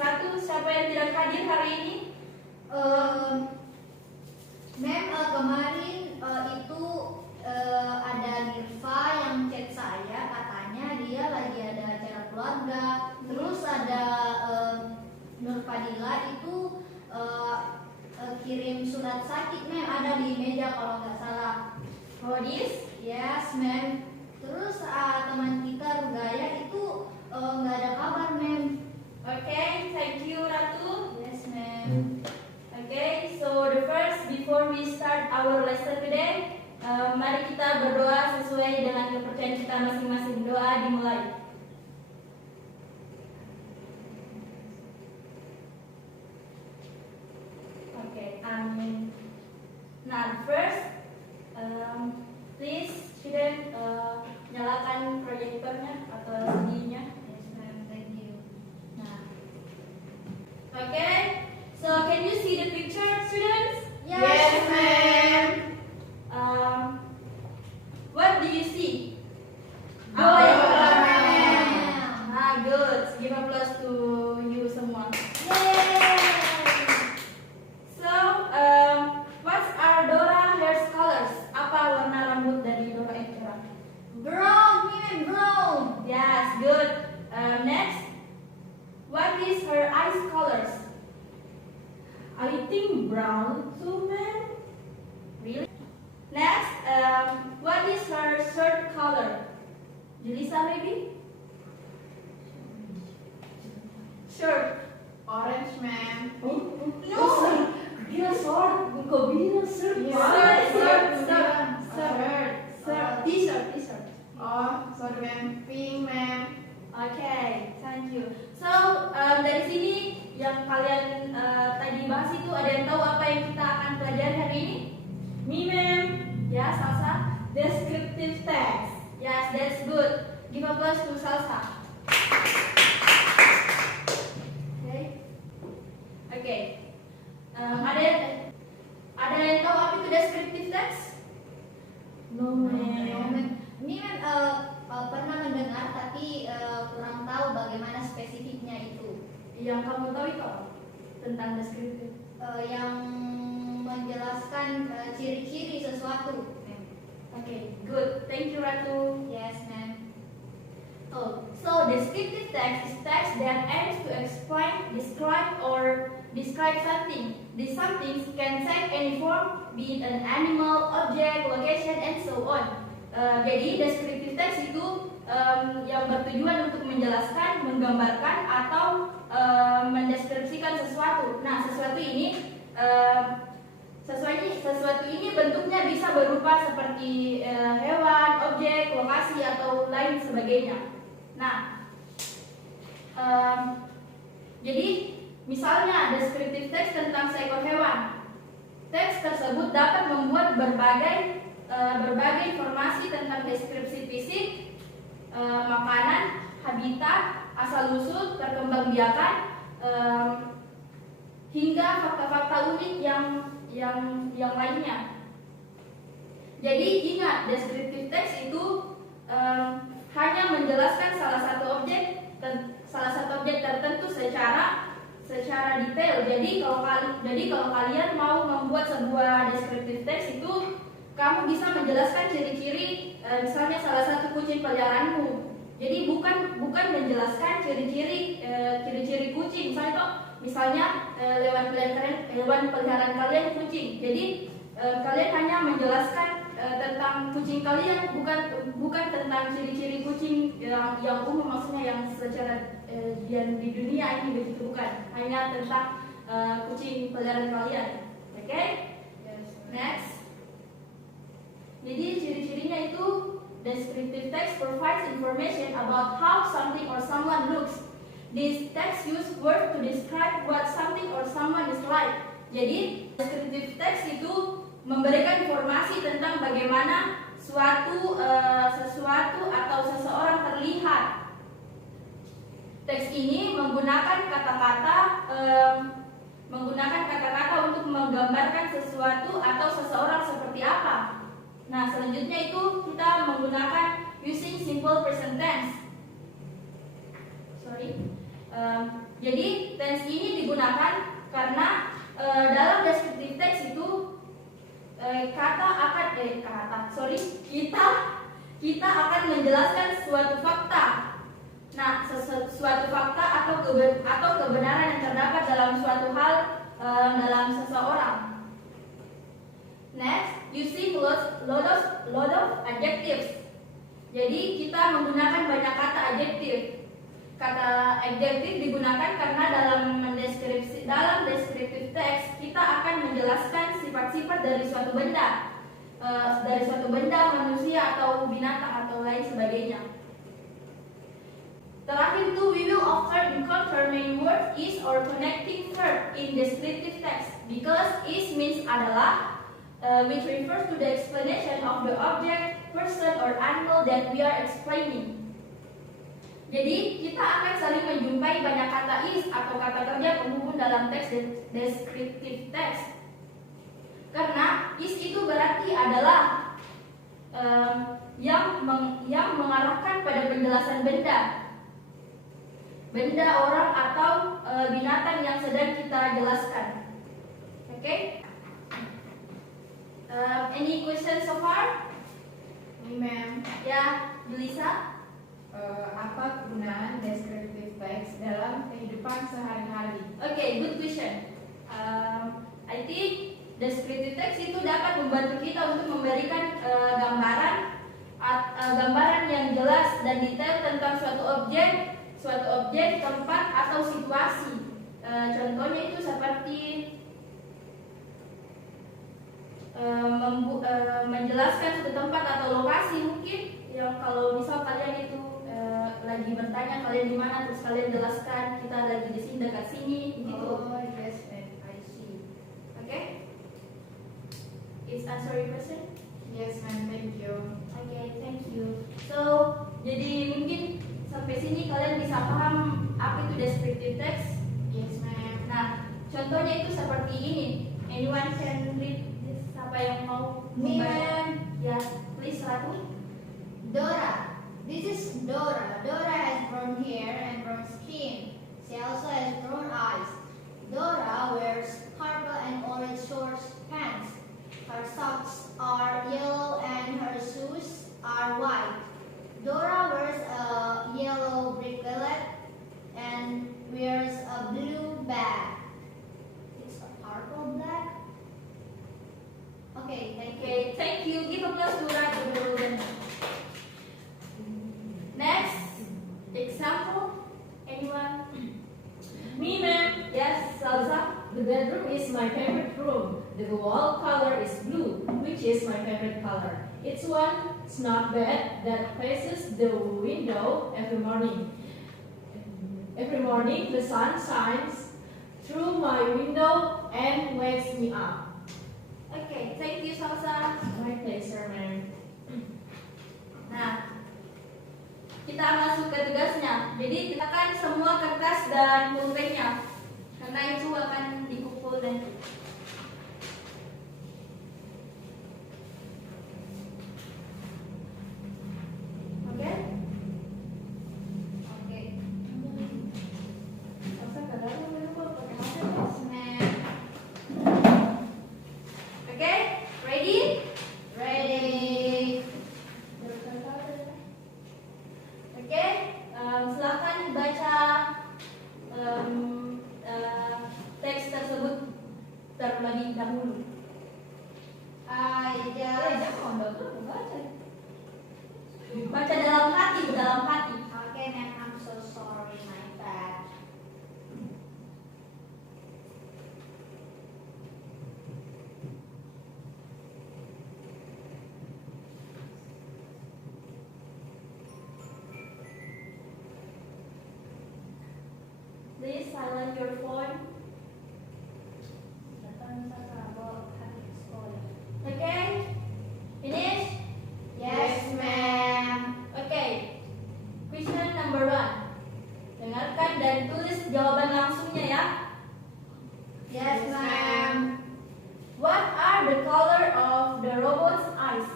Ratu, siapa yang tidak hadir hari ini? Kemarin itu ada Nirva yang chat saya, katanya dia lagi ada acara keluarga. Terus ada Nur Fadila itu kirim surat sakit, ma'am, ada di meja kalau nggak salah. Oh, this? Yes, ma'am. Terus teman kita Rugaya itu nggak ada kabar, ma'am. Okay, thank you, Ratu. Yes, ma'am. Okay, so the first, before we start our lesson today, mari kita berdoa sesuai dengan kepercayaan kita masing-masing. Doa dimulai. Okay, amin. Nah, first, please student nyalakan proyektornya atau LCD-nya. Yes, ma'am. Thank you. Nah, okay. So can you see the picture, students? Yes, ma'am. What do you see? Aurora, ma'am. ma'am. Good. Give applause to you semua. Yay! So, what's our Dora hair colors? Apa warna rambut dari Dora itu? Brown, ma'am, brown. Yes, good. Next, what is her eyes colors? I think brown too, ma'am. Really? Next, what is her shirt color? Julissa, maybe? Shirt. Orange, ma'am. No. Gila short, kok bilang shirt? T-shirt. Oh, sorry ma'am. Pink, ma'am. Okay, thank you. So, dari sini yang kalian tadi bahas itu, ada yang tahu apa yang kita akan pelajari hari ini? Me, ma'am. Ya, Salsa. Descriptive text. Yes, that's good. Give applause to Salsa. Okay. Ada yang tahu apa itu descriptive text? No, No, ma'am. Ini ma'am pernah mendengar tapi kurang tahu bagaimana spesifiknya itu. Yang kamu tahu itu apa? Tentang descriptive. Yang menjelaskan ciri-ciri sesuatu, ma'am. Okay, good. Thank you, Ratu. Yes, ma'am. Oh, so descriptive text is text that aims to explain, describe, or describe something. These somethings can take any form, be it an animal, object, location, and so on. Jadi descriptive text itu yang bertujuan untuk menjelaskan, menggambarkan, atau mendeskripsikan sesuatu. Nah, sesuatu ini bentuknya bisa berupa seperti hewan, objek, lokasi, atau lain sebagainya. Nah, jadi misalnya descriptive text tentang seekor hewan. Teks tersebut dapat membuat berbagai informasi tentang deskripsi fisik, makanan, habitat, asal-usul, perkembangbiakan, hingga fakta-fakta unik yang lainnya. Jadi ingat, descriptive text itu hanya menjelaskan salah satu objek tertentu secara detail. Jadi kalau kalian mau membuat sebuah descriptive text itu, kamu bisa menjelaskan ciri-ciri, misalnya salah satu kucing peliharaanmu. Jadi bukan menjelaskan ciri-ciri kucing. Misalnya hewan peliharaan kalian kucing. Jadi kalian hanya menjelaskan tentang kucing kalian, bukan tentang ciri-ciri kucing yang umum, maksudnya yang secara di dunia ini begitu, bukan. Hanya tentang kucing peliharaan kalian. Oke? Okay? Yes. Next. Jadi ciri-cirinya itu descriptive text provides information about how something or someone looks. This text use word to describe what something or someone is like. Jadi descriptive text itu memberikan informasi tentang bagaimana sesuatu atau seseorang terlihat. Teks ini menggunakan kata-kata untuk menggambarkan sesuatu atau seseorang seperti apa. Nah, selanjutnya itu kita menggunakan using simple present tense. Jadi tense ini digunakan karena dalam descriptive text itu kita akan menjelaskan suatu fakta. Nah, suatu fakta atau kebenaran yang terdapat dalam suatu hal dalam seseorang. Next, using lot of adjectives. Jadi kita menggunakan banyak kata adjektif. Kata adjektif digunakan karena dalam descriptive text kita akan menjelaskan sifat-sifat dari suatu benda, manusia atau binatang atau lain sebagainya. Terakhir itu, we will often encounter many words is or connecting verb in descriptive text because is means adalah which refers to the explanation of the object, person, or animal that we are explaining. Jadi kita akan saling menjumpai banyak kata is atau kata kerja penghubung dalam teks descriptive text. Karena is itu berarti adalah yang mengarahkan pada penjelasan benda, orang atau binatang yang sedang kita jelaskan. Okay? Any questions so far? Ma'am, Ya, Belisa? apa kegunaan descriptive text dalam kehidupan sehari-hari? Okay, good question. I think descriptive text itu dapat membantu kita untuk memberikan gambaran yang jelas dan detail tentang suatu objek, tempat atau situasi. Contohnya itu seperti menjelaskan suatu tempat atau lokasi, mungkin yang kalau misal kalian itu lagi bertanya kalian di mana, terus kalian jelaskan kita lagi di sini, dekat sini gitu. Oh yes, ma'am, I see. Okay? Is answer your question? Yes, ma'am, thank you. Okay, thank you. So, jadi mungkin sampai sini kalian bisa paham apa itu descriptive text. Yes, ma'am. Nah, contohnya itu seperti ini. Anyone can read this? Siapa yang mau Me, membaca? ma'am. Ya, please Ratu. Dora. This is Dora. Dora has brown hair and brown skin. She also has brown eyes. Dora wears purple and orange short pants. Her socks are yellow and her shoes are white. Dora wears a yellow bracelet and wears a blue bag. It's a purple bag. Okay, thank you. Okay, thank you. Give applause to Ratu dulu. Next, example. Anyone? Me, ma'am. Yes, Salsa. The bedroom is my favorite room. The wall color is blue, which is my favorite color. It's one snug bed that faces the window every morning. Every morning, the sun shines through my window and wakes me up. Okay, thank you Salsa. My pleasure, ma'am. Nah, kita masuk ke tugasnya. Jadi silakan semua kertas dan pulpennya, karena itu akan dikumpul nanti. Oke? Okay. Salsa kadang lupa pakai HP. Yes, ma'am. Oke, ready? Ready. Oke, silakan baca teks tersebut terlebih dahulu. I just. Baca dalam hati. Okay, ma'am. I'm so sorry, my bad. Please silence your phone. Okay, finish. Yes, ma'am. Okay, question number 1. Dengarkan dan tulis jawaban langsungnya ya. Yes, ma'am. What are the color of the robot's eyes?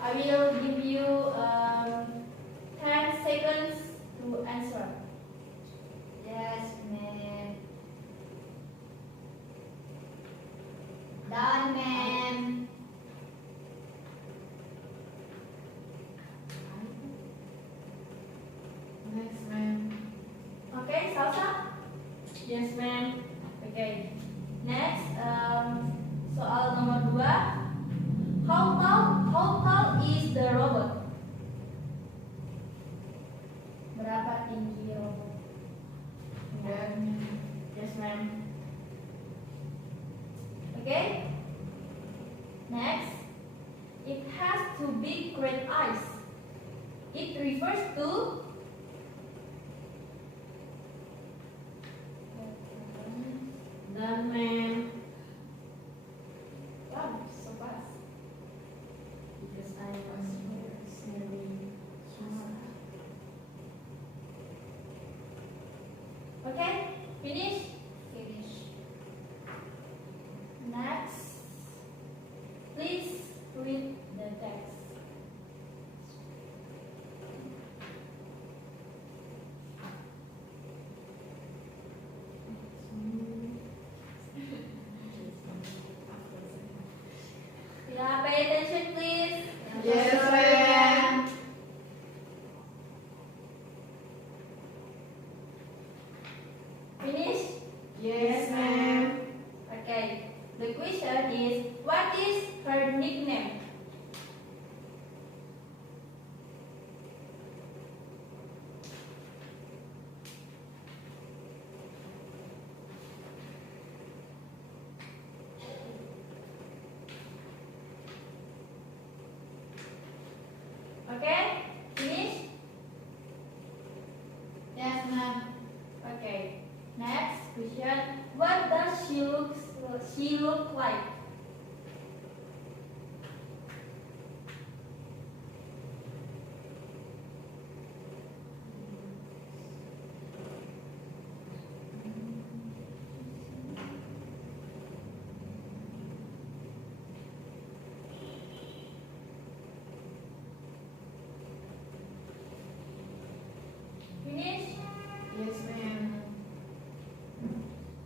I will give you 10 seconds to to answer. Yes, ma'am. Done, ma'am. Next, ma'am. Okay, Salsa? Yes, ma'am. Okay. Next, soal nomor 2. How tall is the robot? Berapa tinggi robot? Udah, ma'am. Yes, ma'am. Okay. Next, it has two big red eyes. It refers to Done, ma'am. wow, so fast. Because I was very smart. Okay, finish. Finish. Next, please read the text. Yeah, pay attention, please. Yes, ma'am. Finish. Yes, ma'am. Okay. The question is, what is her nickname? Okay, finish. Yes, ma'am. Okay. Next question. What does she look like? Finish. Yes, ma'am.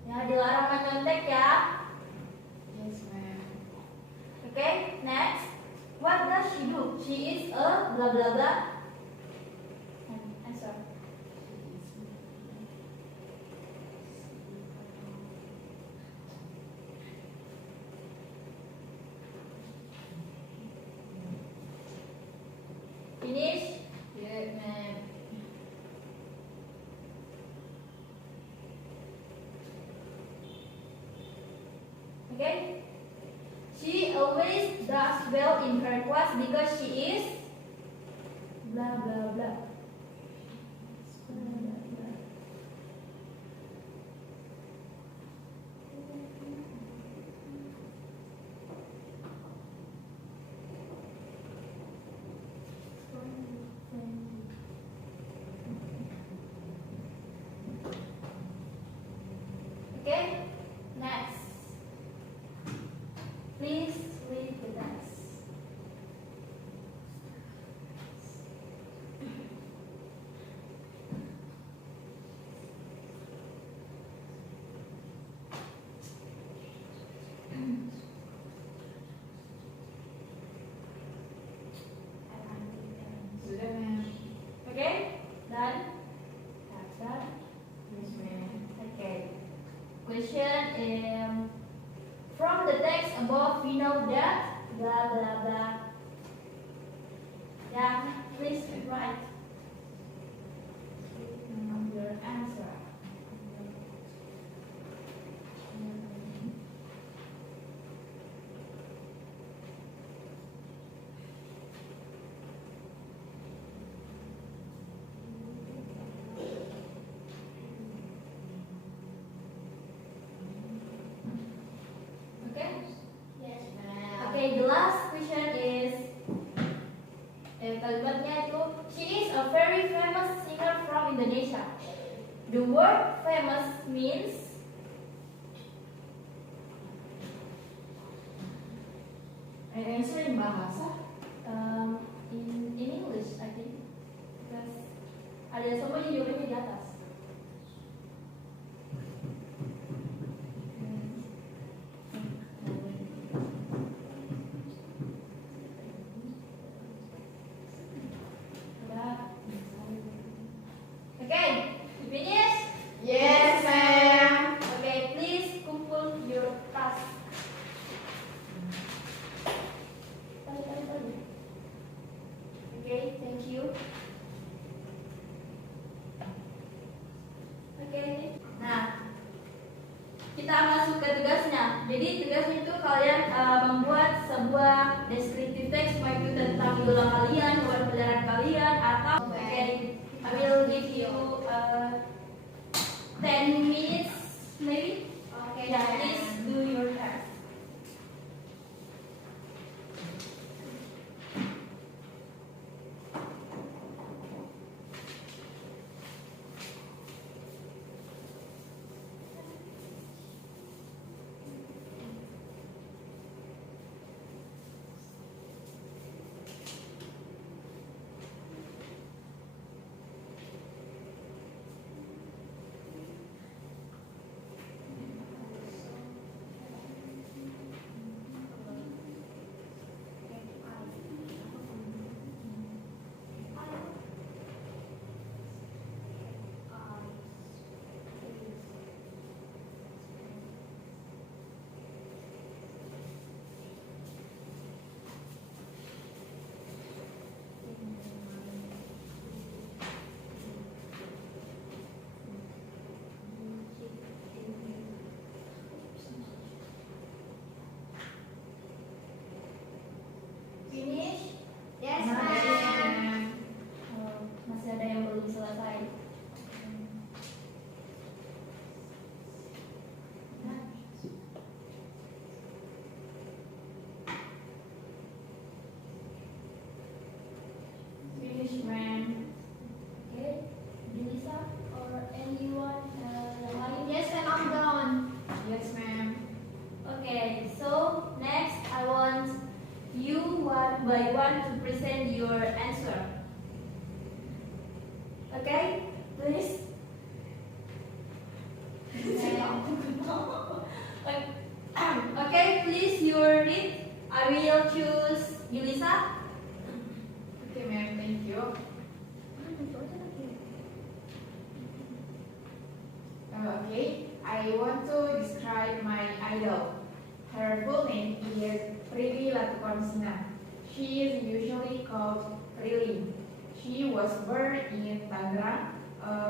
Ya, dilarang menyontek ya. Yes, ma'am. Okay, next. What does she do? She is a blah blah blah. Answer. Finish. Yes, ma'am. Okay. She always does well in her class because she is blah blah blah. Blah, blah, blah. Okay, next. Please read the text. Sudah, ma'am. Okay, done. That's done. Yes, ma'am. Okay. Question from the text above we know that blah blah blah. Yeah, please write your answer. Okay. Yes, ma'am. Okay, the last question is kalimatnya itu she is a very famous singer from Indonesia. The word famous means And answer in bahasa. in English I think because Ada semua jawabannya di atas. Okay, you finish? Yes, ma'am. Okay, please kumpul your task. Okay, thank you. Okay, nah kita masuk ke tugasnya. Jadi tugasnya itu kalian membuat sebuah descriptive text, baik itu tentang idola kalian, hewan peliharaan kalian, atau okay, I will give you 10 minutes maybe. Okay. Yeah, please do your task. Finish? Yes, Yes, ma'am. ma'am. Masih ada yang belum selesai. Finish, ma'am. Okay, Julissa or anyone yang lain? Yes, ma'am, I'm done. Yes, ma'am. Okay, so next I want you one by one to present your answer. Okay, please. Okay, please you read. I will choose Julissa. Okay, ma'am. Thank you. Okay, I want to describe my idol. Her full name is Prilly Latukonsina. She is usually called Prilly. She was born in Tangerang,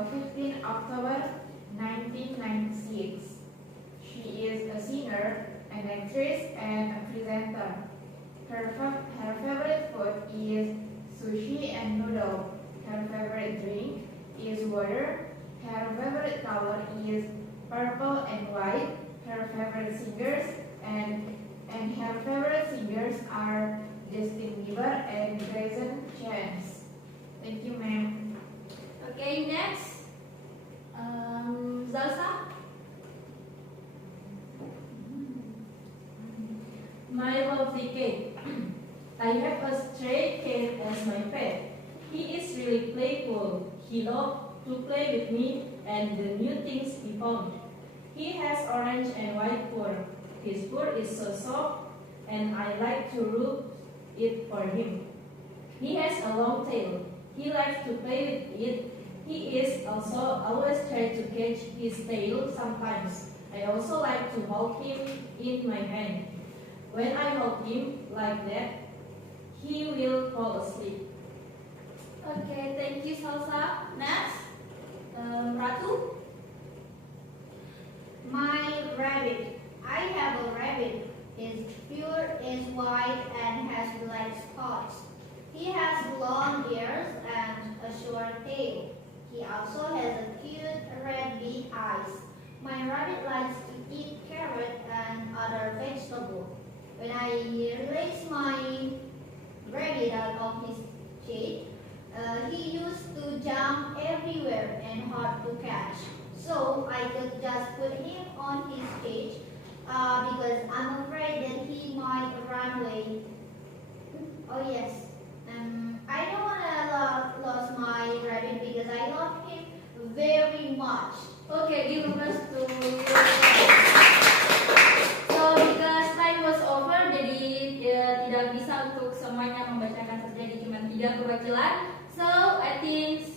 15 October 1996. She is a singer, an actress, and a presenter. Her favorite food is sushi and noodle. Her favorite drink is water. Her favorite color is purple and white. Her favorite singers and her favorite singers are Justin Bieber and Grayson Chance. Thank you, ma'am. Okay, next. Zalsa. My lovely cat. I have a stray cat as my pet. He is really playful. He loves to play with me and the new things he found. He has orange and white fur. His fur is so soft and I like to rub it for him. He has a long tail. He likes to play with it. He is also always trying to catch his tail sometimes. I also like to hold him in my hand. When I hold him like that, he will fall asleep. Okay, thank you, Salsa. Next, Ratu. My rabbit. I have a rabbit. His fur is white and has black spots. He has long ears and a short tail. He also has a cute red big eyes. My rabbit likes to eat carrot and other vegetables. When I release my rabbit out of his cage, he used to jump everywhere and hard to catch. So I could just put him on his cage because I'm afraid that he might run away. Oh yes, I don't want to was my rabbit because I love him very much. Okay, give applause to So because time was over, jadi tidak bisa untuk semuanya membacakan terjadi cuma 3 perwakilan. So I think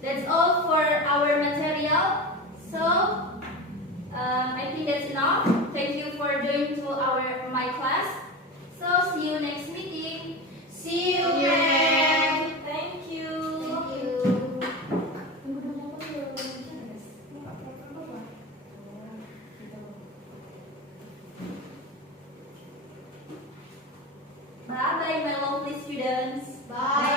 that's all for our material. So I think that's enough. Thank you for joining to my class. So see you next meeting. See you, See you, ma'am. Thank you. Thank you. Bye bye, my lovely students. Bye.